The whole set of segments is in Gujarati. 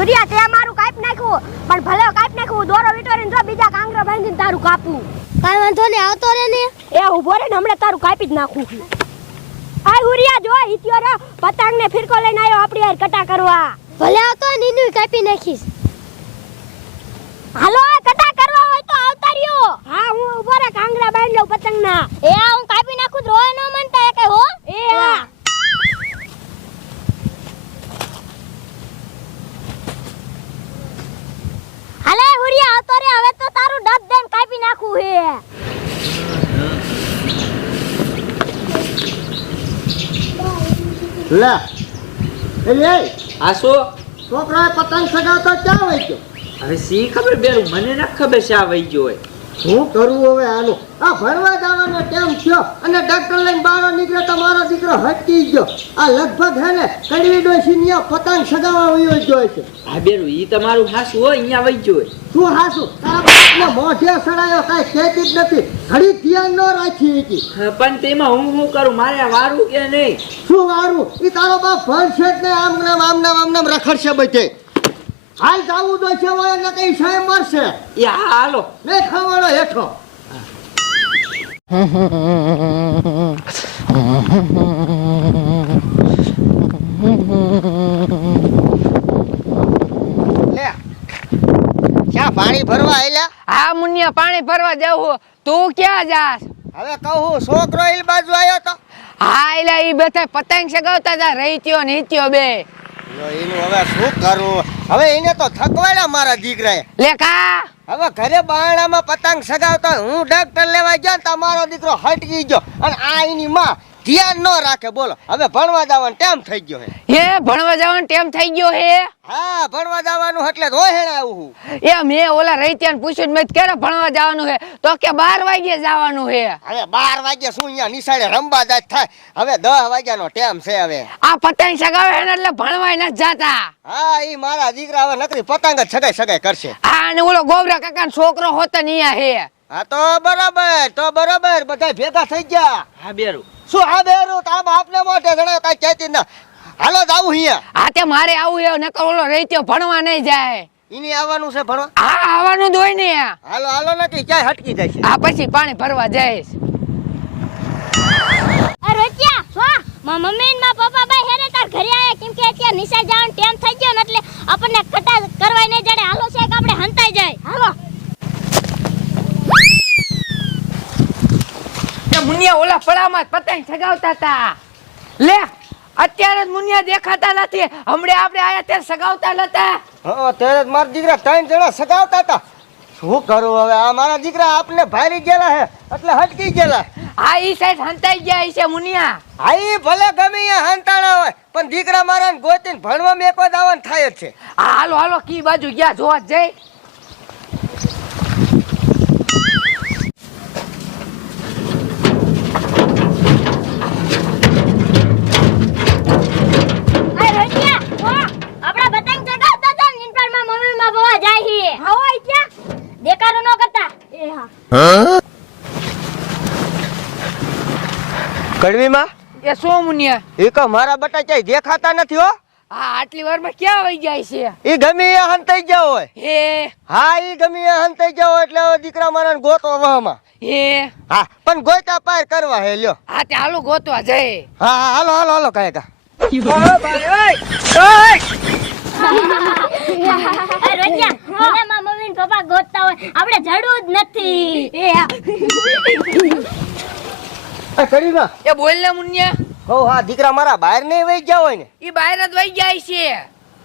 સૂર્યા તે મારું કાપી નાખ્યું પણ ભલે કાપી નાખ્યું દોરો વિટોરીને જો બીજા કાંગરા બાંધીને તારું કાપું કાઈ વાંધો નહીં આવતો રે ને એ ઉભો રે ને હમણાં તારું કાપી જ નાખું આ હુરિયા જો ઈત્યો રે પતંગ ને ફિરકો લઈને આવ્યો આપણી યાર કટા કરવા ભલે આવતો નીનું કાપી નાખીશ હાલો કટા કરવા હોય તો આવતા રહ્યો હા હું ઉભો રે કાંગરા બાંધી લઉં પતંગના એ આ હું કાપી નાખું રોય ન મનતા એ કઈ હો એ હા હાલે હુરિયા આવતો રે હવે તો તારું ડબ દેન કાપી નાખું હે લે એલે આસો છોકરાએ પતંગ સગાવતો ક્યાં વઈ ગયો હવે સી ખબર બેરું મને ન ખબર છે આ વઈ ગયો હોય શું કરવું હવે આનું આ ભણવા જવાનો ટાઈમ થયો અને ડોક્ટર લઈને બહાર નીકળે તો મારો દીકરો હટકી ગયો આ લગભગ હે ને કડવી ડોશીનિયા પતંગ સગાવવા વયો ગયો છે આ બેરું ઈ તમારું હાસુ હોય અહીંયા વઈ ગયો હોય શું હાસું તારા બાપને મોઢે સડાયો કાંઈ કહેતી જ નથી ઘડી ધ્યાન ન રાખી હતી હા, પણ તેમાં હું શું કરું મારે વારું કે નહીં શું વારું ઈ તારો બાપ ભણશે જ ને આમ રખડશે બધે હાલ જાવું તો છે હોય ને કઈ સાહેબ મરશે એ હા હાલો નહીં ખાવાનો હેઠો લે ક્યાં પાણી ભરવા આયલા હા મુનિયા પાણી ભરવા જાવ તું ક્યાં જાસ હવે કહું છોકરો ઈ બાજુ આવ્યો તો હા એલા ઈ બધા પતંગ સગાવતા હતા રહીત્યો ને હિત્યો બે એનું હવે શું કરું હવે એને તો થકવાડ્યા મારા દીકરાએ લેખા હવે ઘરે બારણામાં પતંગ સગાવતા હું ડોક્ટર લેવા ગયો ને તમારો દીકરો હટકી ગયો અને આ એની માં ધ્યાન ન રાખે બોલો હવે ભણવા જવાનો ટાઈમ થઈ ગયો હે ભણવા જવાનો ટાઈમ થઈ ગયો હે હા ભણવા જવાનું એટલે રોહેણ આવું એ મેં ઓલા રહીત્યાને પૂછ્યું મેં ક્યારે ભણવા જવાનું હે તો કે 12 વાગે જવાનું હે હવે 12 વાગે શું અહીંયા નિશાળે રમવા જાય થાય હવે 10 વાગ્યાનો ટાઈમ છે હવે આ પતંગ સગાવે ને એટલે ભણવાય ન જાતા હા ઈ મારા દીકરા હવે નકરી પતંગ જ સગાઈ કરશે આ ને ઓલો ગોબરા કાકાનો છોકરો હોતો ને અહીંયા હે હા તો બરાબર બધા ભેગા થઈ ગયા હા બેરું શું હા બેરું તારા બાપને મોઢે જણાય કઈ કહેતી ના હાલો જાવું અહીંયા હા તે મારે આવું હે નકર ઓલો રહીત્યો ભણવા નહીં જાય ઈની આવવાનું છે ભણવા હા આવવાનું જ હોય ને હાલો નથી ક્યાંય હટકી જાય છે આ પછી પાણી ભરવા જઈશ અરે રોટિયા સો માં મમ્મી ને માં પપ્પા ભાઈ હેરે તાર ઘરે આયા કેમ કે અત્યારે નિશાળ જવાનો ટાઈમ થઈ ગયો ને એટલે આપણને કટા કરવાય નહીં જડે હાલો છે કે આપણે હંતાઈ જાય હાલો એ મુનિયા ઓલા પડામાં પતંગ સગાવતા હતા લે અત્યારે જ મુનિયા દેખાતા નથી હમણે આપણે આયા ત્યારે સગાવતા નતા હા ત્યારે મારા દીકરા 3 જણા સગાવતા હતા શું કરું હવે આ મારા દીકરા આપને ભારી ગયેલા હે એટલે હટકી ગયેલા આ ઈ સાઈડ હંતાઈ ગયા છે મુનિયા હા ઈ ભલે ગમે અહીંયા હંતાણા હોય પણ દીકરા મારા ગોતીને ભણવા મેકવા જવાનું થાય જ છે આ હાલો હાલો કી બાજુ ગયા જોવા જઈ અરે રોટિયા સો આપડા પતંગ ચગાવતા હતા ને ઇન્ટર માં મમ્મી માં બવા જાય હી હવાય ક્યાં દેખાડો ન કરતા એ હા કડવીમાં એ શું મુનિયા ઈ કો મારા બટા ક્યાંય દેખાતા નથી હો આ આટલી વારમાં ક્યાં વઈ જાય છે ઈ ગમે અહીંયા હંતાઈ ગયા હોય હે હા ઈ ગમે અહીંયા હંતાઈ ગયા હોય એટલે હવે દીકરા મારા ગોતો વહમાં હે હા પણ ગોતા પાર કરવા હે લ્યો આ તે હાલો ગોતવા જઈ હા હાલો કાયકા અરે રોટિયા મને માં મમ્મી ને પપ્પા ગોતતા હોય આપણે જડવું જ નથી એ હા એ કડીમાં એ બોલ ને મુનિયા હો હા દીકરા મારા બહાર નહીં વઈ ગયા હોય ને ઈ બહાર જ વઈ જાય છે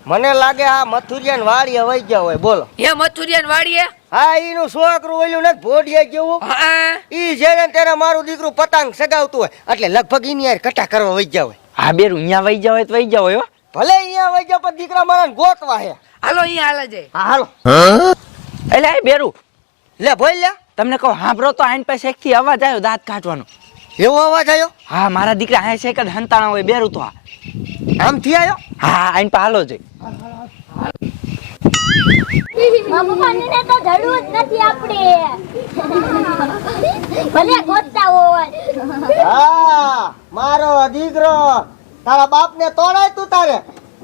મને લાગે આ મથુરિયાન વાડીએ વઈ ગયા હોય બોલો હે મથુરિયાન વાડીએ હા ઈનું છોકરું ઓલું નથી ભોડિયા જેવું હા ઈ જેને તેને મારું દીકરું પતંગ સગાવતું હોય એટલે લગભગ ઈની યાર કટા કરવા વઈ ગયા હોય હા બેરું અહીંયા વઈ જાવ હોય તો વઈ જાવ હોય હો ભલે અહીંયા વઈ ગયા પણ દીકરા મારા ગોતવા હે હાલો અહીંયા હાલે જઈ હા હાલો એટલે આ બેરું લે બોલ લે તમને કહું હાંભળો તો આઈન પાસે એકથી અવાજ આવ્યો દાંત કાઢવાનો એવો અવાજ આવ્યો હા મારા દીકરા આ છે કે હંતાણા હોય બેરું તો આમથી આવ્યો હા આઈન પા હાલો જઈ મમ્મી ને તો જડવું જ નથી આપણે ભલે ગોતતા હોય હા મારો દીકરો તારા બાપને તોડાય તું તારે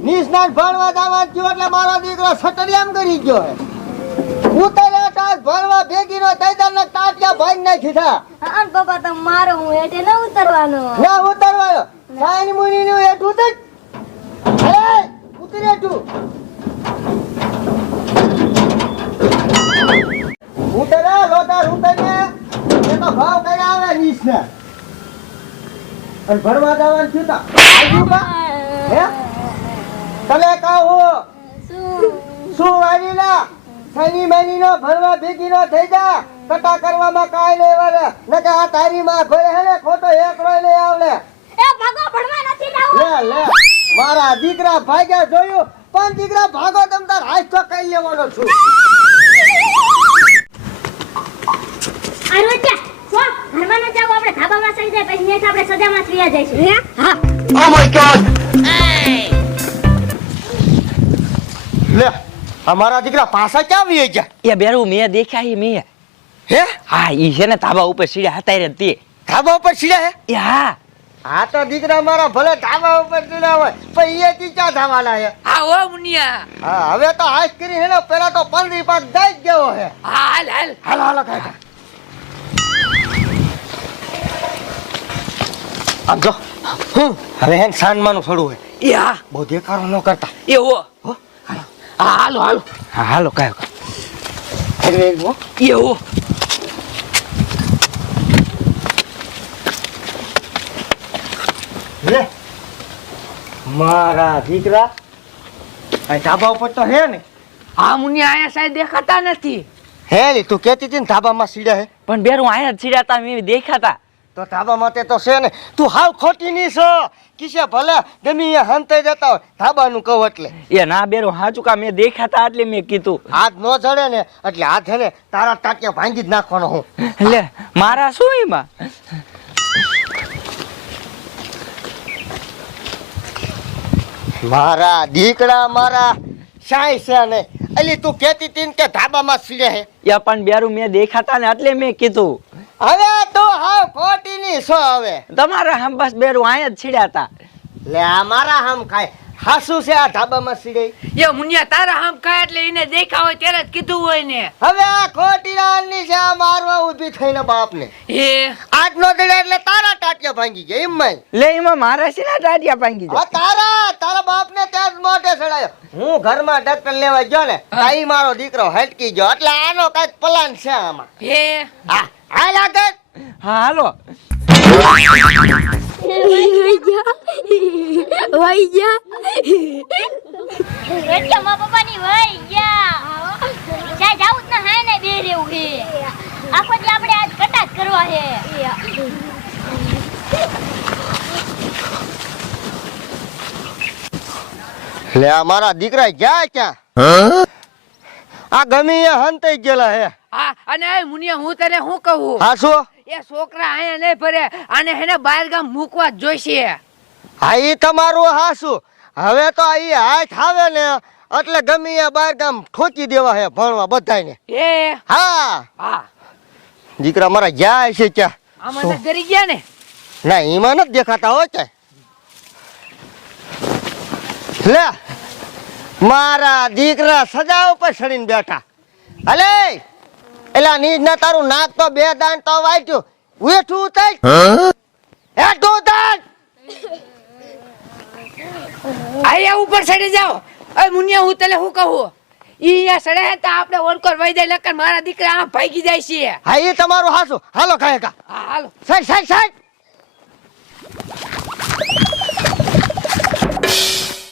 નિષ્ણાત ભણવા જવાનું થયું એટલે મારો દીકરો સટરિયામ કરી ગયો હે ઉતરે તાર ભણવા ભેગી નો તૈદાર ને તાટિયા ભાઈ નાખી થા હા પપ્પા તમે મારો હું હેઠે ન ઉતરવાનો ના ઉતરવાયો સાઈન મુની નું હેઠ ઉતર અરે ઉતરે તું ઉતરે લોટાર ઉતરને એ તો ભાવ કઈ આવે નીસને અને ભણવા જવાનું થયું તા આવ્યું કા હે તને કહું શું વારીલા શનિ મહિની નો ભણવા ભેગી નો થઈ જા કટા કરવામાં કાઈ નહીં વરે નકે આ તારી માં ઘોડે હે ને ખોટો એકડો નહીં આવડે એ ભાગો ભણવા નથી જાવ લે લે મારા દીકરા ભાગ્યા જોયું પણ દીકરા ભાગો તમ તાર હાથ તો કઈ લેવાનો છું આરો ચા સો ભણવા ન જાવ આપણે ધાબામાં સઈ જાય પછી નેઠ આપણે સજામાં થયા જઈશું હે હા ઓ માય ગોડ લે અમારા દીકરા પાછા ક્યાં આવી ગયા એ બેરું મેં દેખ્યા હી મેં હે હા ઈ છે ને ધાબા ઉપર સીડ્યા હતા રે તે ધાબા ઉપર સીડ્યા હે એ હા આ તો દીકરા મારા ભલે ધાબા ઉપર સીડ્યા હોય પણ એ ક્યાં ધાવાના હે હા ઓ મુનિયા હા હવે તો આજ કરી હે ને પેલા તો 15 પાક દઈ જ ગયો હે હા હાલ હાલ હાલો હાલો કાકા આમ જો હવે હેન સાનમાનું થોડું હોય એ હા બહુ દેખાડો ન કરતા એ હો હા હાલો હાલો હા હાલો કાકા એ હો લે મારા દીકરા આ ધાબા ઉપર તો હે ને હા મુનિયા આયા સાહેબ દેખાતા નથી હે લી તું કહેતી હતી ને ધાબામાં સીડ્યા હે પણ બેરું આયા જ સીડ્યા તા મેં દેખાતા તો ધાબા માટે તો છે ને તું હાવ ખોટી ની છો કિસે ભલે ગમી એ હંતાઈ જતા હોય ધાબાનું કહું એટલે એ ના બેરું હાચું કા મેં દેખાતા એટલે મેં કીધું હાથ નો જડે ને એટલે હાથ હે ને તારા ટાટિયા ભાંગી જ નાખવાનો હું લે મારા શું એમાં મારા દીકરા મારા શાય છે ને અલી તું કહેતી હતી ને કે ધાબામાં સીડ્યા હે એ પણ બેરું મેં દેખાતા ને એટલે મેં કીધું હવે તો હાવ ખોટી ની છો હવે તમારા હમ બસ બેરું આયા જ સીડ્યા તા લે આ મારા હમ ખાય હાસુ છે આ ધાબામાં સીડે એ મુનિયા તારા હમ ખાય એટલે એને દેખા હોય ત્યારે જ કીધું હોય ને હવે આ ખોટી રાની છે આ મારવા ઊભી થઈને બાપને એ આજ નો દડે એટલે તારા ટાટિયા ભાંગી ગયા એમ માં લે એમાં મારા છે ને ટાટિયા ભાંગી આ તારા બાપને ત્યાં જ મોઢે ચડાયો હું ઘરમાં ડક્ટર લેવા ગયો ને તાઈ મારો દીકરો હટકી ગયો એટલે આનો કઈક પ્લાન છે આમાં હે હા હાલ આગળ હા હાલો વઈ જા એટલે મા પપ્પાની વઈ ગયા ચાય જાવું જ ન હાય ને બે રેવું હે આખો દી આપણે આજ કટા જ કરવા હે લે આ મારા દીકરા ગયા ક્યાં આ ગમી એ હંતાઈ ગયેલા હે હા અને એ મુનિયા હું તને શું કહું હા શું એ છોકરા અહીંયા નહીં ફરે અને એને બહાર ગામ મૂકવા જ જોઈશે હા ઈ તમારું હાસું હવે તો ઈ હાથ આવે ને એટલે ગમી એ બહાર ગામ ઠોકી દેવા હે ભણવા બધાયને એ હા હા દીકરા મારા ગયા છે ક્યાં આમાં તો ડરી ગયા ને ના એમાં નથી દેખાતા હોય કે લે મારા દીકરા સજા ઉપર ચડીને બેઠા અલે એલા નીજ ના તારું નાક તો બે દાન તો વાટ્યું ઉઠું ઉતાર હેઠું ઉતાર આયા ઉપર ચડી જાઓ એ મુનિયા હું તને શું કહું ઈ અહીંયા સડે હે તો આપણે ઓળકોર વઈ જાય લકર મારા દીકરા આમ ભાગી જાય છે હા એ તમારું હાસું હાલો કાય કા હા હાલો સાઈડ સાઈડ સાઈડ